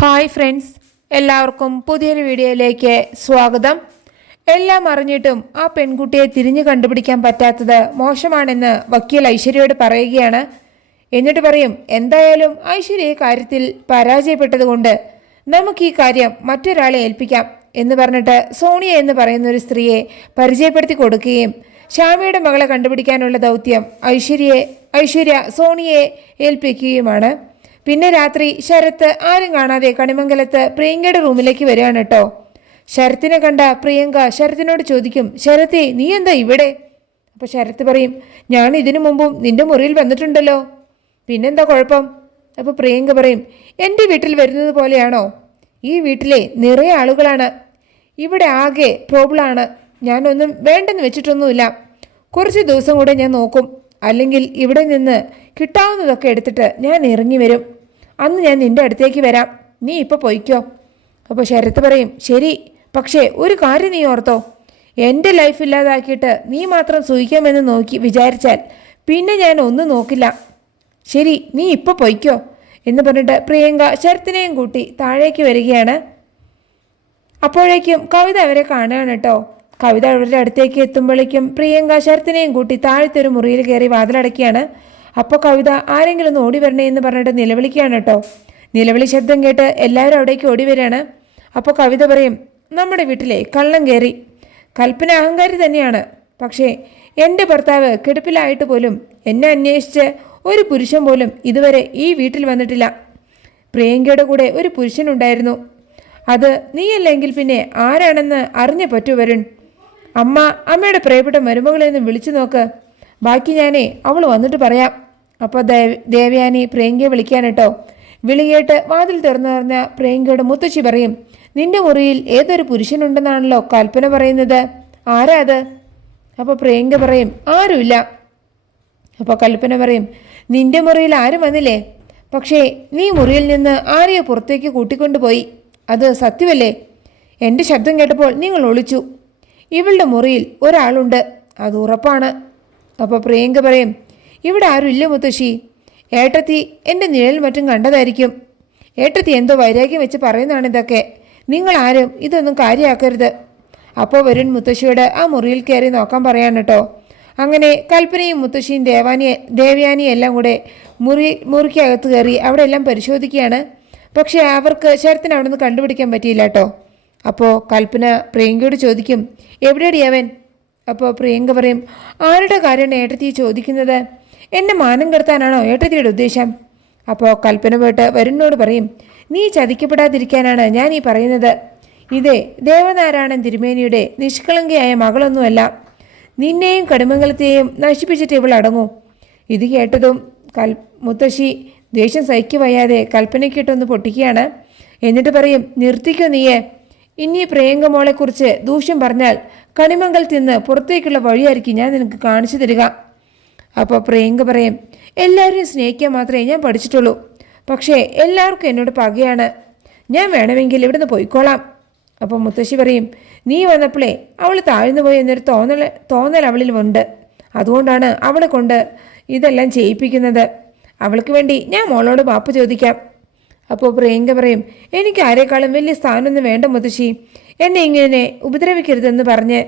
Hi friends എല്ലാവർക്കും പുതിയൊരു വീഡിയോയിലേക്ക് സ്വാഗതം. എല്ലാം അറിഞ്ഞിട്ടും ആ പെൺകുട്ടിയെ തിരിഞ്ഞു കണ്ടുപിടിക്കാൻ പറ്റാത്തത് മോശമാണെന്ന് വക്കീൽ ഐശ്വര്യയോട് പറയുകയാണ്. എന്നിട്ട് പറയും എന്തായാലും ഐശ്വര്യ കാര്യത്തിൽ പരാജയപ്പെട്ടതുകൊണ്ട് നമുക്ക് ഈ കാര്യം മറ്റൊരാളെ ഏൽപ്പിക്കാം എന്ന് പറഞ്ഞിട്ട് സോണിയ എന്ന് പറയുന്ന ഒരു സ്ത്രീയെ പരിചയപ്പെടുത്തി കൊടുക്കുകയും ശ്യാമയുടെ മകളെ കണ്ടുപിടിക്കാനുള്ള ദൗത്യം ഐശ്വര്യയെ ഐശ്വര്യ സോണിയെ ഏൽപ്പിക്കുകയുമാണ്. പിന്നെ രാത്രി ശരത്ത് ആരും കാണാതെ കണിമംഗലത്ത് പ്രിയങ്കയുടെ റൂമിലേക്ക് വരികയാണ് കേട്ടോ. ശരത്തിനെ കണ്ട പ്രിയങ്ക ശരത്തിനോട് ചോദിക്കും ശരത്തെ നീ എന്താ ഇവിടെ? അപ്പോൾ ശരത്ത് പറയും ഞാൻ ഇതിനു മുമ്പും നിന്റെ മുറിയിൽ വന്നിട്ടുണ്ടല്ലോ. പിന്നെന്താ കുഴപ്പം? അപ്പോൾ പ്രിയങ്ക പറയും എന്റെ വീട്ടിൽ വരുന്നത് പോലെയാണോ? ഈ വീട്ടിലെ നിറയെ ആളുകളാണ്. ഇവിടെ ആകെ പ്രോബ്ലമാണ്. ഞാനൊന്നും വേണ്ടെന്ന് വെച്ചിട്ടൊന്നുമില്ല. കുറച്ച് ദിവസം കൂടെ ഞാൻ നോക്കും. അല്ലെങ്കിൽ ഇവിടെ നിന്ന് കിട്ടാവുന്നതൊക്കെ എടുത്തിട്ട് ഞാൻ ഇറങ്ങി വരും. അന്ന് ഞാൻ നിന്റെ അടുത്തേക്ക് വരാം. നീ ഇപ്പോൾ പൊയ്ക്കോ. അപ്പോൾ ശരത്ത് പറയും ശരി പക്ഷേ ഒരു കാര്യം നീ ഓർത്തോ. എന്റെ ലൈഫ് ഇല്ലാതാക്കിയിട്ട് നീ മാത്രം സൂഹിക്കാമെന്ന് നോക്കി വിചാരിച്ചാൽ പിന്നെ ഞാൻ ഒന്നും നോക്കില്ല. ശരി നീ ഇപ്പോൾ പൊയ്ക്കോ. എന്ന് പറഞ്ഞിട്ട് പ്രിയങ്ക ശരത്തിനെയും കൂട്ടി താഴേക്ക് വരികയാണ്. അപ്പോഴേക്കും കവിത അവരെ കാണുകയാണ് കേട്ടോ. കവിത അവരുടെ അടുത്തേക്ക് എത്തുമ്പോഴേക്കും പ്രിയങ്ക ശരത്തിനെയും കൂട്ടി താഴത്തെ ഒരു മുറിയിൽ കയറി വാതിലടക്കുകയാണ് അപ്പോൾ കവിത ആരെങ്കിലും ഒന്ന് ഓടി വരണേ എന്ന് പറഞ്ഞിട്ട് നിലവിളിക്കുകയാണ് കേട്ടോ നിലവിളി ശബ്ദം കേട്ട് എല്ലാവരും അവിടേക്ക് ഓടി വരികയാണ്. അപ്പോൾ കവിത പറയും നമ്മുടെ വീട്ടിലെ കള്ളം കയറി കൽപ്പന അഹങ്കാരി തന്നെയാണ്. പക്ഷേ എന്റെ ഭർത്താവ് കിടപ്പിലായിട്ട് പോലും എന്നെ അന്വേഷിച്ച് ഒരു പുരുഷൻ പോലും ഇതുവരെ ഈ വീട്ടിൽ വന്നിട്ടില്ല. പ്രിയങ്കയുടെ കൂടെ ഒരു പുരുഷനുണ്ടായിരുന്നു അത് നീയല്ലെങ്കിൽ പിന്നെ ആരാണെന്ന് അറിഞ്ഞേ പറ്റൂ വരുൺ. അമ്മ അമ്മയുടെ പ്രിയപ്പെട്ട മരുമകളെ ഒന്ന് വിളിച്ചു നോക്ക്. ബാക്കി ഞാനേ അവൾ വന്നിട്ട് പറയാം. അപ്പോൾ ദേവ ദേവയാനി പ്രിയങ്കയെ വിളിക്കാൻ കേട്ടോ വിളിയേട്ട് വാതിൽ തുറന്നു പറഞ്ഞ പ്രിയങ്കയുടെ മുത്തശ്ശി പറയും നിന്റെ മുറിയിൽ ഏതൊരു പുരുഷനുണ്ടെന്നാണല്ലോ കൽപ്പന പറയുന്നത്. ആരാ അത്? അപ്പോൾ പ്രിയങ്ക പറയും ആരുമില്ല. അപ്പോൾ കൽപ്പന പറയും നിന്റെ മുറിയിൽ ആരും വന്നില്ലേ? പക്ഷേ നീ മുറിയിൽ നിന്ന് ആരെയോ പുറത്തേക്ക് കൂട്ടിക്കൊണ്ടുപോയി അത് സത്യമല്ലേ? എന്റെ ശബ്ദം കേട്ടപ്പോൾ നിങ്ങൾ ഒളിച്ചു. ഇവളുടെ മുറിയിൽ ഒരാളുണ്ട്. അത് ഉറപ്പാണ്. അപ്പോൾ പ്രിയങ്ക പറയും ഇവിടെ ആരുമില്ല മുത്തശ്ശി. ഏട്ടത്തി എന്റെ നിഴൽ മറ്റും കണ്ടതായിരിക്കും. ഏട്ടത്തി എന്തോ വൈരാഗ്യം വെച്ച് പറയുന്നതാണ് ഇതൊക്കെ. നിങ്ങൾ ആരും ഇതൊന്നും കാര്യമാക്കരുത്. അപ്പോൾ വരുൺ മുത്തശ്ശിയോട് ആ മുറിയിൽ കയറി നോക്കാൻ പറയാൻ കേട്ടോ. അങ്ങനെ കൽപ്പനയും മുത്തശ്ശിയും ദേവാനി ദേവയാനിയും എല്ലാം കൂടെ മുറി മുറിക്കകത്ത് കയറി അവിടെ എല്ലാം പരിശോധിക്കുകയാണ്. പക്ഷേ അവർക്ക് ശരത്തിന് അവിടെ നിന്ന് കണ്ടുപിടിക്കാൻ പറ്റിയില്ല കേട്ടോ. അപ്പോൾ കൽപ്പന പ്രിയങ്കയോട് ചോദിക്കും എവിടെയടി അവൻ? അപ്പോൾ പ്രിയങ്ക പറയും ആരുടെ കാര്യമാണ് ഏട്ടത്തി ചോദിക്കുന്നത്? എന്നെ മാനം കെടുത്താനാണോ ഏട്ടത്തിയുടെ ഉദ്ദേശം? അപ്പോൾ കൽപ്പന പോയിട്ട് വരുണിനോട് പറയും നീ ചതിക്കപ്പെടാതിരിക്കാനാണ് ഞാൻ ഈ പറയുന്നത്. ഇതേ ദേവനാരായണൻ തിരുമേനിയുടെ നിഷ്കളങ്കയായ മകളൊന്നുമല്ല. നിന്നെയും കടുമംഗലത്തെയും നശിപ്പിച്ചിട്ട് ഇവൾ അടങ്ങൂ. ഇത് കേട്ടതും കൽ മുത്തശ്ശി ദേഷ്യം സഹിക്കു വയ്യാതെ കൽപ്പനയ്ക്കിട്ടൊന്ന് പൊട്ടിക്കുകയാണ്. എന്നിട്ട് പറയും നിർത്തിക്കോ നീയെ. ഇനി പ്രിയങ്കമോളെക്കുറിച്ച് ദൂഷ്യം പറഞ്ഞാൽ കണിമംഗലത്തിൽ നിന്ന് പുറത്തേക്കുള്ള വഴിയായിരിക്കും ഞാൻ നിനക്ക് കാണിച്ചു തരിക. അപ്പോൾ പ്രിയങ്ക പറയും എല്ലാവരെയും സ്നേഹിക്കാൻ മാത്രമേ ഞാൻ പഠിച്ചിട്ടുള്ളൂ. പക്ഷേ എല്ലാവർക്കും എന്നോട് പകയാണ്. ഞാൻ വേണമെങ്കിൽ ഇവിടുന്ന് പോയിക്കോളാം. അപ്പോൾ മുത്തശ്ശി പറയും നീ വന്നപ്പോഴേ അവൾ താഴ്ന്നു പോയി എന്നൊരു തോന്നൽ തോന്നൽ അവളിൽ ഉണ്ട്. അതുകൊണ്ടാണ് അവളെ കൊണ്ട് ഇതെല്ലാം ചെയ്യിപ്പിക്കുന്നത്. അവൾക്ക് വേണ്ടി ഞാൻ മോളോട് മാപ്പ് ചോദിക്കാം. അപ്പോൾ പ്രിയങ്ക പറയും എനിക്ക് ആരെക്കാളും വലിയ സ്ഥാനമൊന്നും വേണ്ട മുത്തശ്ശി. എന്നെ ഇങ്ങനെ ഉപദ്രവിക്കരുതെന്ന് പറഞ്ഞ്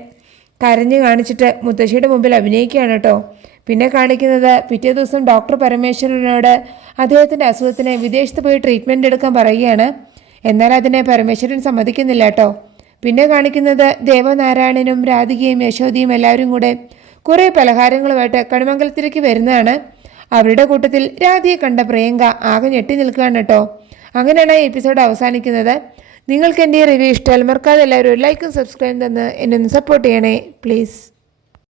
കരഞ്ഞു കാണിച്ചിട്ട് മുത്തശ്ശിയുടെ മുമ്പിൽ അഭിനയിക്കുകയാണ് കേട്ടോ. പിന്നെ കാണിക്കുന്നത് പിറ്റേ ദിവസം ഡോക്ടർ പരമേശ്വരനോട് അദ്ദേഹത്തിന്റെ അസുഖത്തിന് വിദേശത്ത് പോയി ട്രീറ്റ്മെന്റ് എടുക്കാൻ പറയുകയാണ്. എന്നാൽ അതിനെ പരമേശ്വരൻ സമ്മതിക്കുന്നില്ല കേട്ടോ. പിന്നെ കാണിക്കുന്നത് ദേവനാരായണനും രാധികയും യശോദയും എല്ലാവരും കൂടെ കുറേ പലഹാരങ്ങളുമായിട്ട് കണിമംഗലത്തിലേക്ക് വരുന്നതാണ്. അവരുടെ കൂട്ടത്തിൽ രാധിയെ കണ്ട പ്രിയങ്ക ആകെ ഞെട്ടി നിൽക്കുകയാണ് കേട്ടോ. അങ്ങനെയാണ് ഈ എപ്പിസോഡ് അവസാനിക്കുന്നത്. നിങ്ങൾക്ക് എന്റെ ഈ റിവ്യൂ ഇഷ്ടമല്ല മറക്കാതെ എല്ലാവരും ലൈക്കും സബ്സ്ക്രൈബും തന്ന് എന്നെ ഒന്ന് സപ്പോർട്ട് ചെയ്യണേ പ്ലീസ്